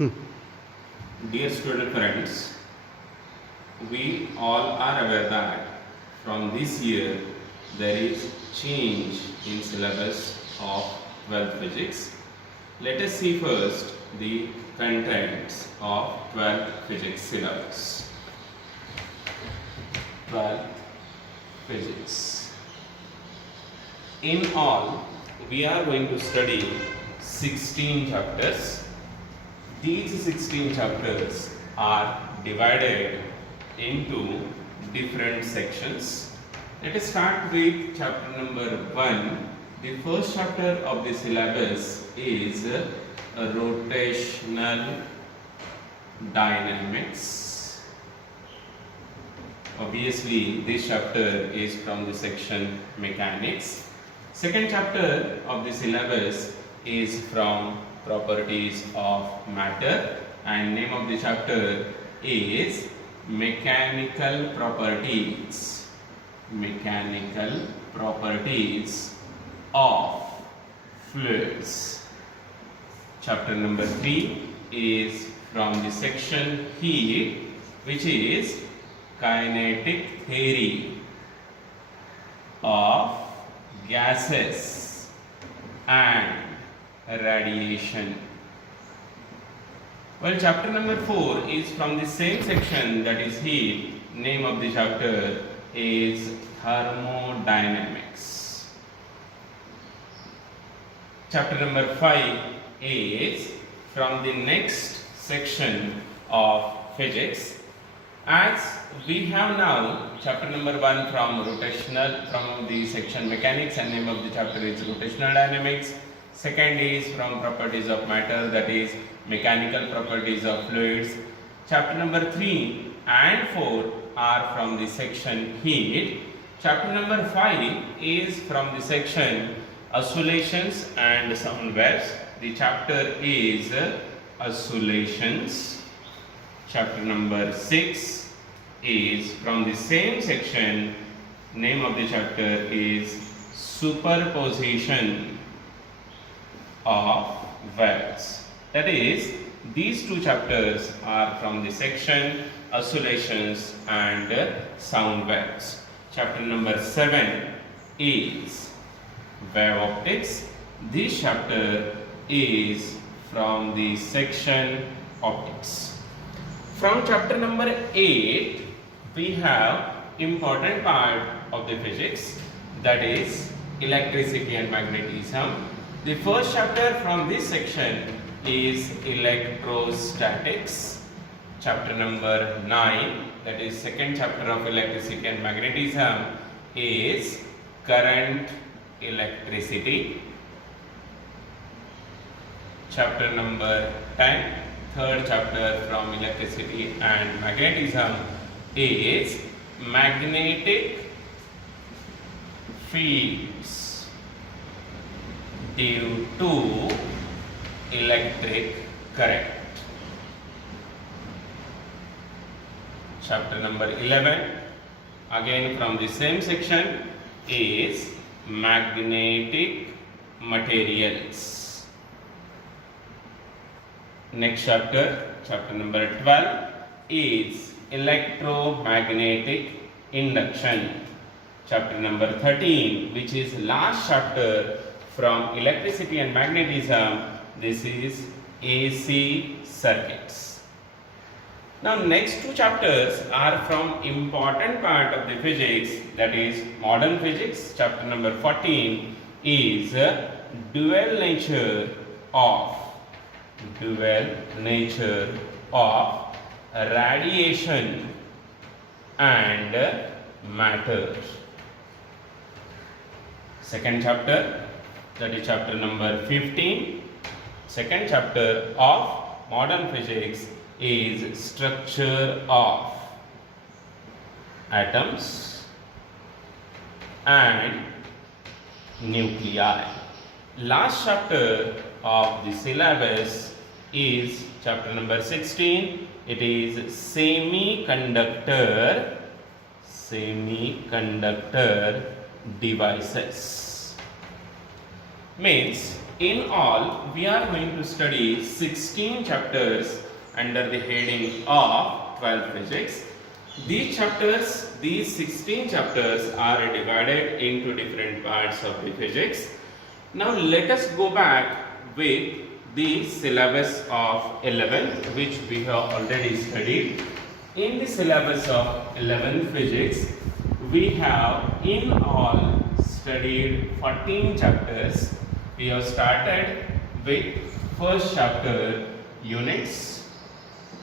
Dear student friends, we all are aware that from this year there is change in syllabus of 12th physics. Let us see first the contents of 12th physics syllabus. 12th physics. In all, we are going to study 16 chapters. These 16 chapters are divided into different sections. Let us start with chapter number 1. The first chapter of the syllabus is rotational dynamics. Obviously, this chapter is from the section mechanics. Second chapter of the syllabus is from properties of matter, and name of the chapter is mechanical properties. Mechanical properties of fluids. Chapter number 3 is from the section heat, which is kinetic theory of gases and radiation. Well, chapter number 4 is from the same section, that is heat. Name of the chapter is thermodynamics. Chapter number 5 is from the next section of physics. As we have now chapter number 1 from the section mechanics, and name of the chapter is rotational dynamics. Second is from properties of matter, that is mechanical properties of fluids. Chapter number 3 and 4 are from the section heat. Chapter number 5 is from the section oscillations and sound waves. The chapter is oscillations. Chapter number 6 is from the same section. Name of the chapter is superposition of waves. That is, these two chapters are from the section oscillations and sound waves. Chapter number 7 is wave optics. This chapter is from the section optics. From chapter number 8 we have important part of the physics, that is electricity and magnetism. The first chapter from this section is electrostatics. Chapter number 9, that is second chapter of electricity and magnetism, is current electricity. Chapter number 10, third chapter from electricity and magnetism, is magnetic fields due to electric current. Chapter number 11, again from the same section, is magnetic materials. Next chapter, chapter number 12, is electromagnetic induction. Chapter number 13, which is last chapter from electricity and magnetism, this is AC circuits. Now next two chapters are from important part of the physics, that is modern physics. Chapter number 14 is dual nature of radiation and matter. Second chapter, that is chapter number 15. Second chapter of modern physics is structure of atoms and nuclei. Last chapter of the syllabus is chapter number 16. It is semiconductor devices. Means In all, we are going to study 16 chapters under the heading of 12 physics. These 16 chapters are divided into different parts of the physics. Now let us go back with the syllabus of 11th, which we have already studied. In the syllabus of 11th physics, we have in all studied 14 chapters. We have started with first chapter, units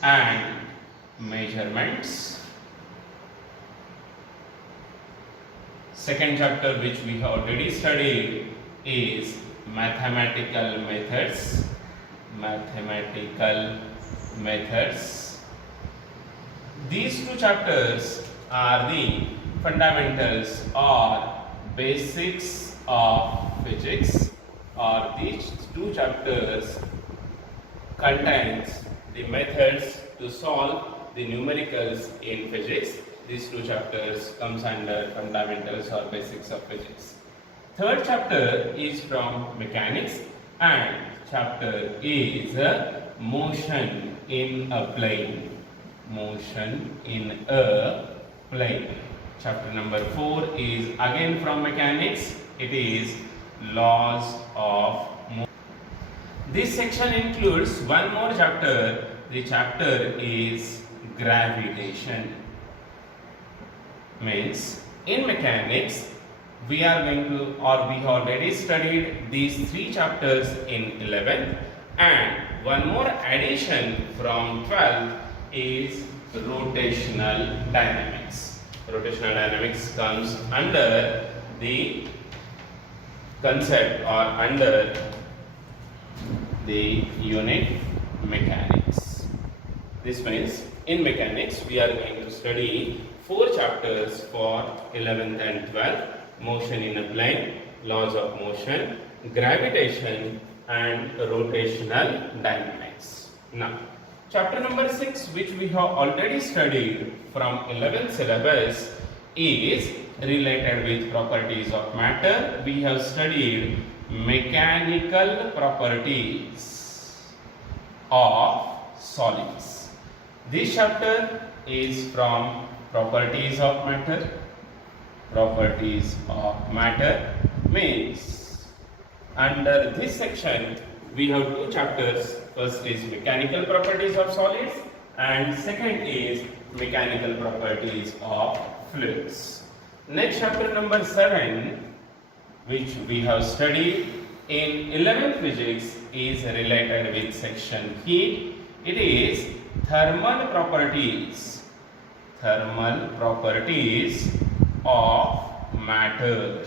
and measurements. Second chapter, which we have already studied, is mathematical methods. These two chapters are the fundamentals or basics of physics, or these two chapters contains the methods to solve the numericals in physics. These two chapters comes under fundamentals or basics of physics. Third chapter is from mechanics, and chapter is motion in a plane. Chapter number 4 is again from mechanics. It is laws of motion. This section includes one more chapter. The chapter is gravitation. Means in mechanics we are going to, or we have already studied these three chapters in 11th, and one more addition from 12th is rotational dynamics. Rotational dynamics comes under the concept or under the unit mechanics. This means in mechanics we are going to study 4 chapters for 11th and 12th: motion in a plane, laws of motion, gravitation and rotational dynamics. Now, chapter number 6, which we have already studied from 11th syllabus, is related with properties of matter. We have studied mechanical properties of solids. This chapter is from properties of matter. Properties of matter means under this section we have 2 chapters. First is mechanical properties of solids, and second is mechanical properties of fluids. Next, chapter number 7, which we have studied in 11th physics, is related with section heat. It is thermal properties of matter.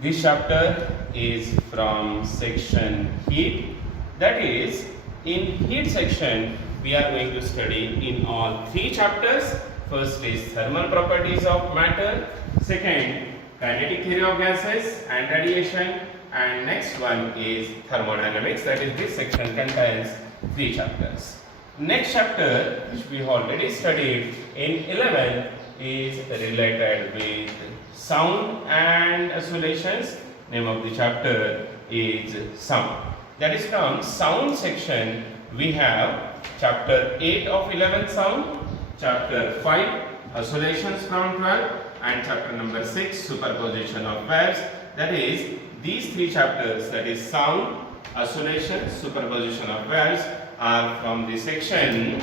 This chapter is from section heat. That is, in heat section we are going to study in all 3 chapters. First is thermal properties of matter, second kinetic theory of gases and radiation, and next one is thermodynamics. That is, this section contains 3 chapters. Next chapter, which we have already studied in 11, is related with sound and oscillations. Name of the chapter is sound. That is, from sound section we have chapter 8 of 11th sound, chapter 5 oscillations from 12, and chapter number 6 superposition of waves. That is, these 3 chapters, that is sound, oscillation, superposition of waves, are from the section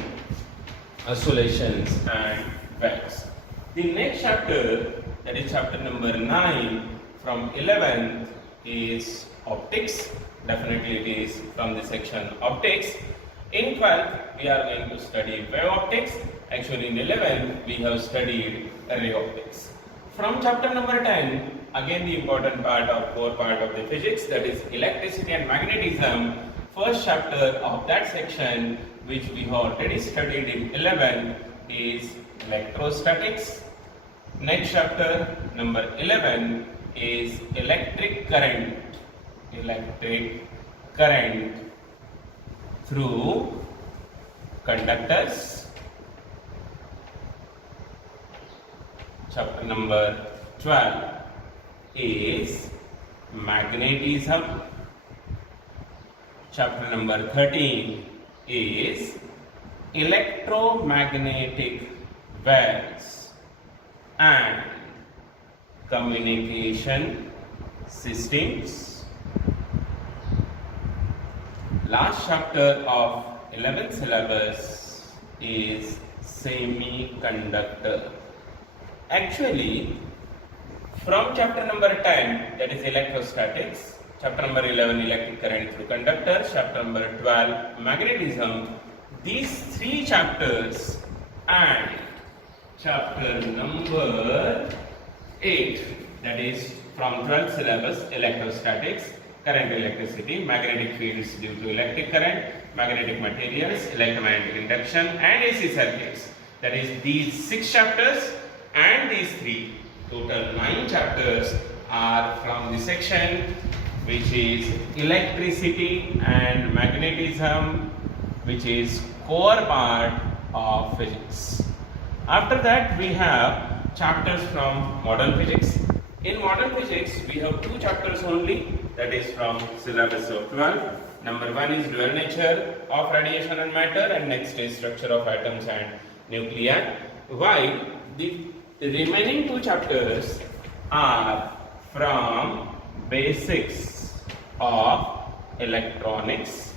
oscillations and waves. The next chapter, that is chapter number 9 from 11th, is optics. Definitely it is from the section optics. In 12th we are going to study wave optics. Actually in 11th we have studied ray optics. From chapter number 10, again the important part of core part of the physics, that is electricity and magnetism. First chapter of that section, which we have already studied in 11, is electrostatics. Next chapter number 11 is electric current through conductors. Chapter number 12 is magnetism. Chapter number 13 is electromagnetic waves and communication systems. Last chapter of 11th syllabus is semiconductor. Actually, from chapter number 10, that is electrostatics, chapter number 11, electric current through conductors, chapter number 12, magnetism, these three chapters, and chapter number 8, that is from 12th syllabus, electrostatics, current, electricity, magnetic fields due to electric current, magnetic materials, electromagnetic induction, and AC circuits. That is these 6 chapters and these 3, total 9 chapters are from the section which is electricity and magnetism, which is core part of physics. After that, we have chapters from modern physics. In modern physics, we have 2 chapters only, that is from syllabus of 12. Number 1 is dual nature of radiation and matter, and next is structure of atoms and nuclei. While the remaining 2 chapters are from basics of electronics.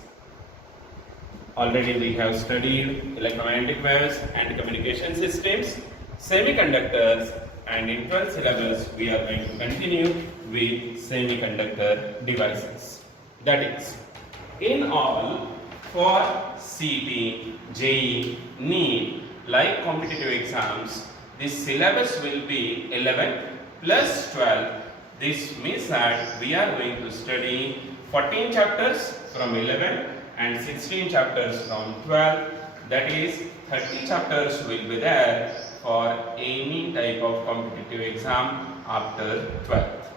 Already we have studied electromagnetic waves and communication systems, semiconductors, and in 12th syllabus we are going to continue with semiconductor devices. That is, in all, for CET, JEE, NEET, like competitive exams, this syllabus will be 11 plus 12. This means that we are going to study 14 chapters from 11 and 16 chapters from 12. That is, 30 chapters will be there for any type of competitive exam after 12th.